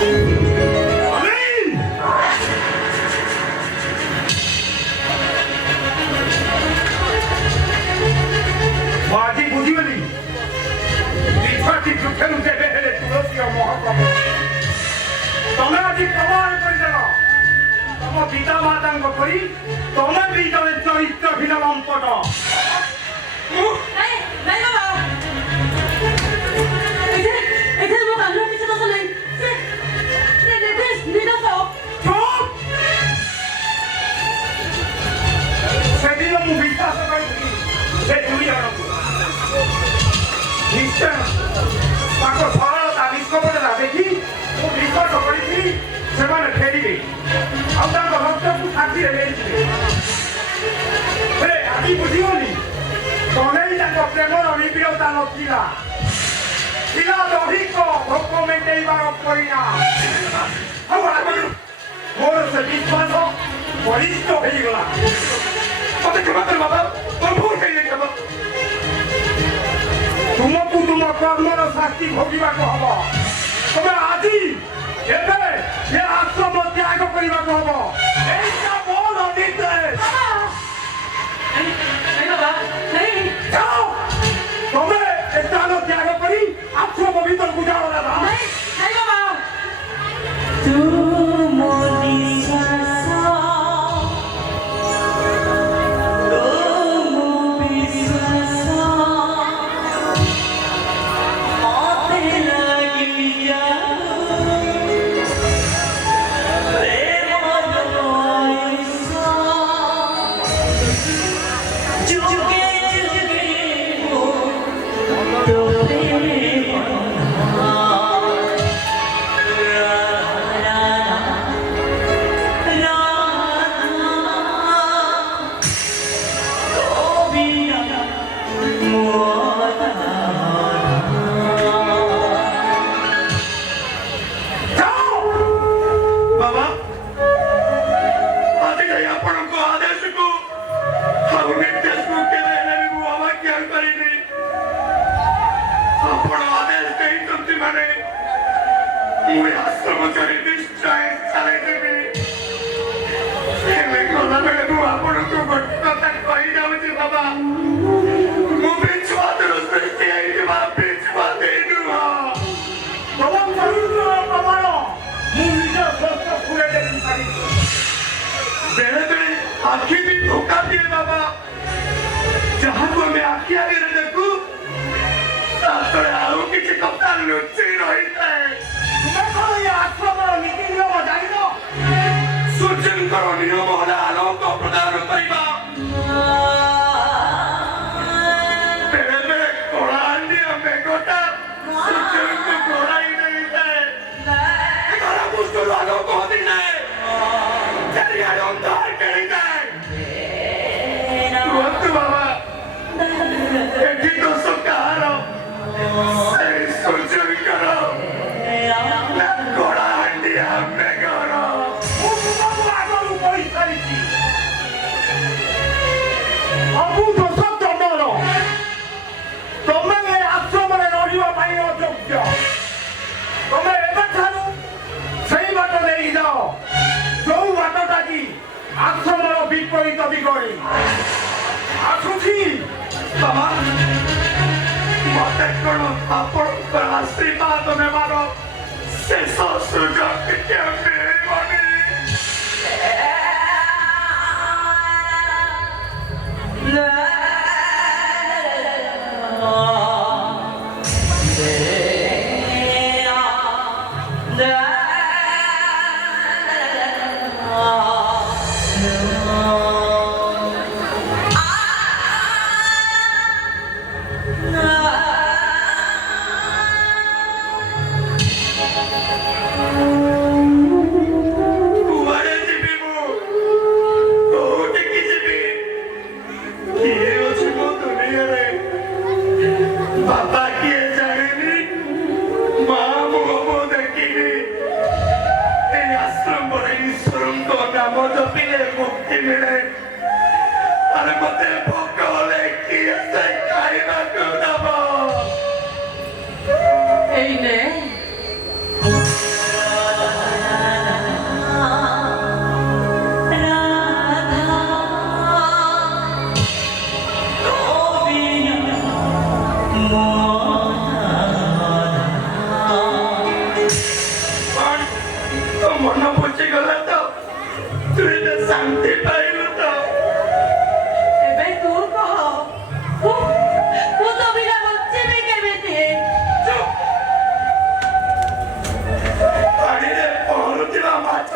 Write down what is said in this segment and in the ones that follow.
माझी बुद्धिवली विश्वासी दुखेनु देवे हेले तुलसी और महाप्रभु तमे आदि प्रमाण कर तम पिता माता परी तमे भी जड़े चरित्रहीन लंपट सेदिन मु विश्वास करी से दुई जन निश्चय ताको सरलता निष्कपटता देखी मु विश्वास करी से फेरबे रक्तको साथी आदि बुझीगली तमें प्रेमर निबिड़ता नथिला दधिक भोक मेटाइबार परिणाम मोर से विश्वास बलिष्ठ हो गला मत क्षमा कर बाबा मोर भूल हो तुमको तुम कर्मर शास्ति भोगवा हम तमें आज ये आश्रम त्याग करने को हम बोल तुम्हें स्थान त्याग करी आश्रम भीतर गुजार आखि भी धोखा दिए बाबा जहाँ को मैं आखि आगे देखू आउ किसी कप्तान लुच्ची रही है तुम्हें कौन ये आश्रम नीति नियम जानिनो सूचन करो नियम होला आलोक प्रदान करिबा तेरे में कोरान नियम में कोटा सूचन को कोराई नहीं है तुम्हारा मुझको आलोक होती नहीं तेरी अंधार करी बाबा एठी तो सुकारो सही सोचन करो ना घोड़ा हंडिया में करो बाबू आगरू कोई सारी अबू तो सब तमरो तमे ए आश्रम रे रहिबा पाई अयोग्य तमे एबे थानु सही बात देई जाओ जो बातटा की आश्रम रो विपरीत दिगरी आसुची बाबा मत करो आपन आशीर्वाद ने मारो शेष सुजोग के मेरे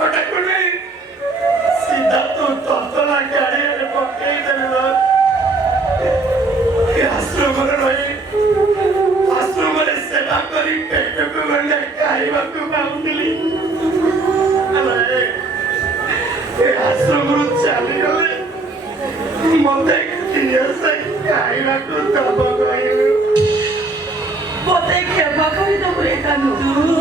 कटा कुने सीधा तो ततला गाड़ी रे पकई देलो के आश्रम रे रही आश्रम रे सेवा करी पेट को गंडे खाइबा को पाउतली अरे ए आश्रम रो चली गले मते किए से खाइबा को दबा गइलु मते खेबा करी दो रे कानू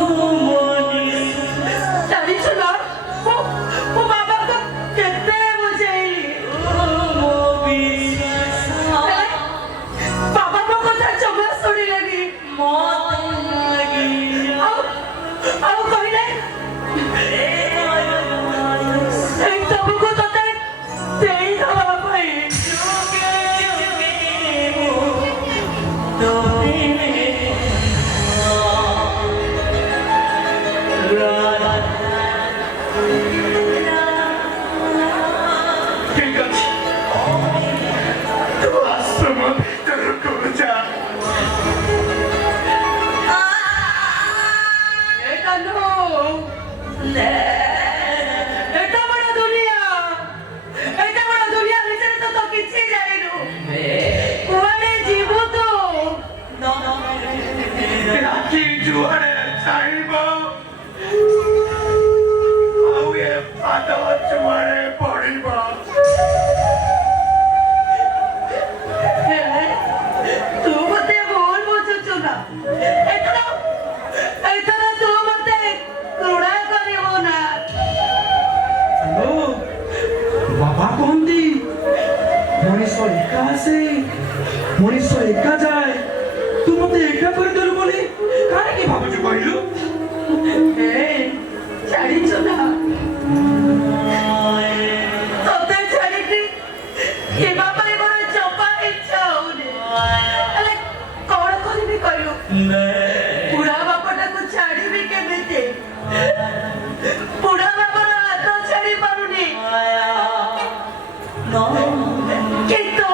मनीष एका जाए तू मत एका कर देलु बोली काहे की भाबुछु कहलु ए छाड़ी चला तोते छाड़ी के बाबा ए बड़ चपा इच्छा होने अरे कोन करबी कहलु पूरा बापाटा को छाड़ी भी के बेटे पूरा बाबा हाथ छाड़ी पारुनी नो के तो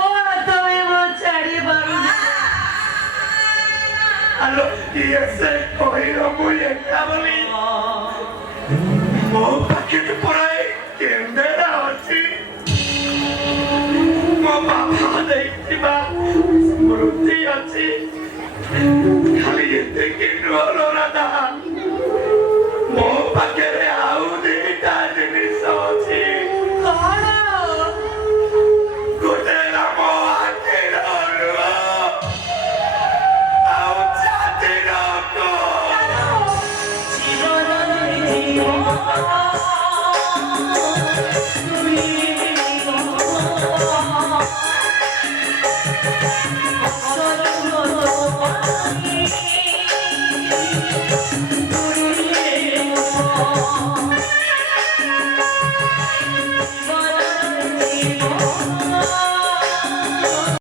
Allo, io sei poi lo voglio cavoli. Mo pacchetto